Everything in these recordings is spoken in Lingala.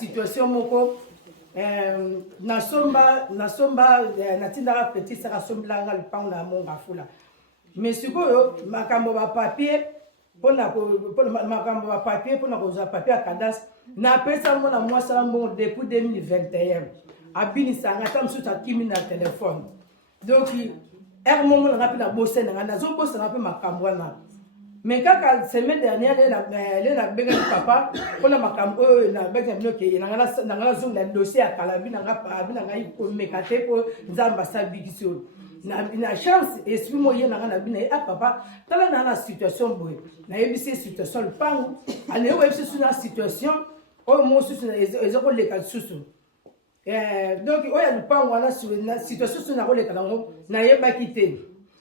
situation moko nasomba natindaka petit saka somblanga lupango na monga fula mais sikoyo makambo ba papier pona kozwa papier ya cadastre na pesa mona mwasi mbongo depuis 2021 abinisanga ata mosusu akimi na telefone donc er momo nanga mpe na bose nanga nazobosanga mpe makambo wana mais kaka semaine dernière elle na benga papa pona makambo oyo na benga binoke nanga zonga dossier ya kalabi nanga ikomeka te po nzamba sabikisio na chance esprit moye nanga na bina ah papa tala na situation boye na yebisi situation le pangu ale webisi sur la situation oyo mo susu ezoko leka susu donc oyo le pangu wana sur na situation sur na koleka nango na yebaki te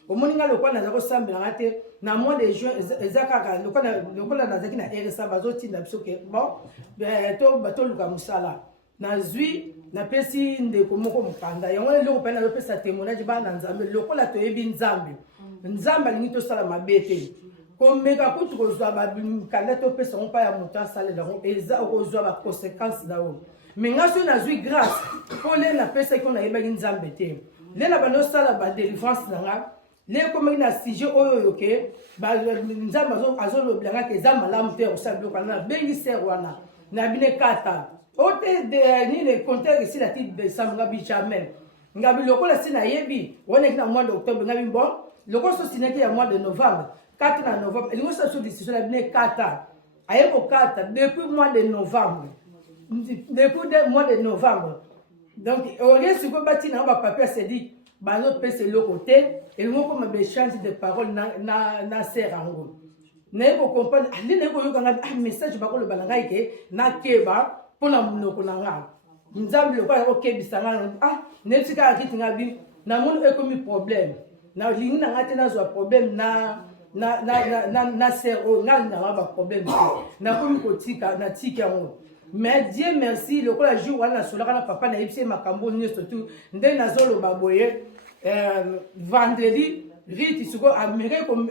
omoninga lokwa na zako sambela te na mois de juin ezakaka lokola nazaki na RSA bazotinda biso ke bon to bato luka musala na zwi na pesi ndeko moko mukanda yango lelo pena lo pesa témoignage ba na nzambe lokola to yebi nzambe nzamba lingi to sala mabete komeka kutu kozwa ba mukanda to pesa on pa ya muta sala dango eza kozwa ba conséquences dawo mais ngaso na zwi grâce ko le na pesa ko na yeba nzambe te le na bano sala ba délivrance nanga les communes à sujet ok ba nzamba azolobelanga ke za malamu te osala biloko na bengi ser wana na bine kata ote de ni le compteur ici la titre de samanga bi jamais ngabi lokola sina yebi wona kina mois d'octobre ngabi bon lokola so sinaki ya mois de novembre 4 na novembre et ngosa so décision la bine kata ayeko kata depuis mois de novembre depuis le mois de novembre donc on risque ko bati na ba papier c'est dit ba l'autre pèse le côté et le mot comme des chances de parole na sert ango ne ko comprendre ali ne ko yoka message ba ko le balanga ke na keba pona munoko na nga nzambe ko ko kebisanga ne tika akiti ngabi na mon ekomi problème na lingi na ngate na zo problème na sert o nga na ba problème na komi ko tika na tika ngo mais Dieu merci le ko la jour wana solaka na papa na yipse makambo ni surtout nde na zolo baboye vendredi riti suko amere comme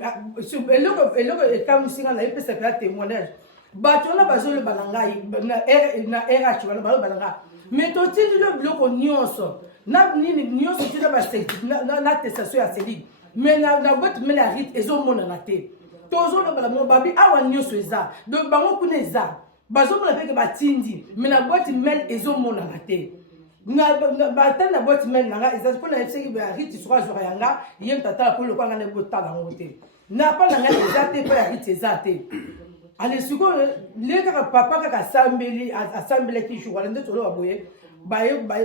eloko ekamusinga na epesa ka témoignage bato na bazolo balanga na RH wana balo balanga mais to tindi lo biloko nyonso na nini nyonso tindi ba na attestation ya cédule mais na botte mais la rite ezomona na te tozolo balanga babi awa nyonso eza donc bango kuna eza bazomona peke batindi mais na botte mail ezomona na te na batana boîte mail nanga ezali pona etseki ba riti sura zora yanga yem tata ko lokwa ngane botala ngote na pa nanga ezate pa riti ezate ale suko le ka papa ka sambeli assemblée ki jour nde tolo aboye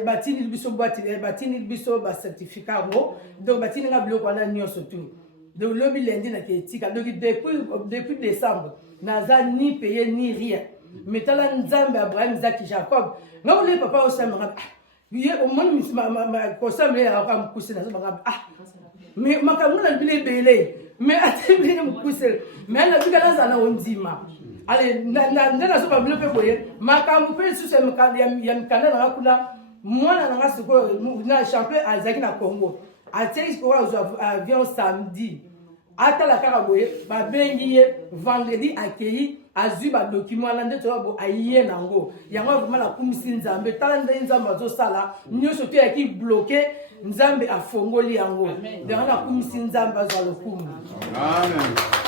batini biso boîte batini biso ba certificat mo donc batini nga biloko na nyonso tout donc lobi lundi na ke tika donc depuis décembre naza ni payé ni rien mais tala nzambe Abraham Isaac Jacob ngolo papa osama ye au moins ma consommer à me pousser dans mais ma camona bile belé mais atembele me pousser mais la biga dans na ondima allez na so ba bile pe boye ma kamu pe su se me ka ya mkana na kula mwana na ngasiko na champion azaki na Congo atei ko avion samedi ata la kara boye ba bengi ye vendredi accueilli azui ba document la ndeto bo ayiye nango yango vraiment la kumisi nzambe tala nzambe azosala nyoso te yaki bloqué nzambe afongoli yango yango na kumisi nzambe azwa lokumu amen.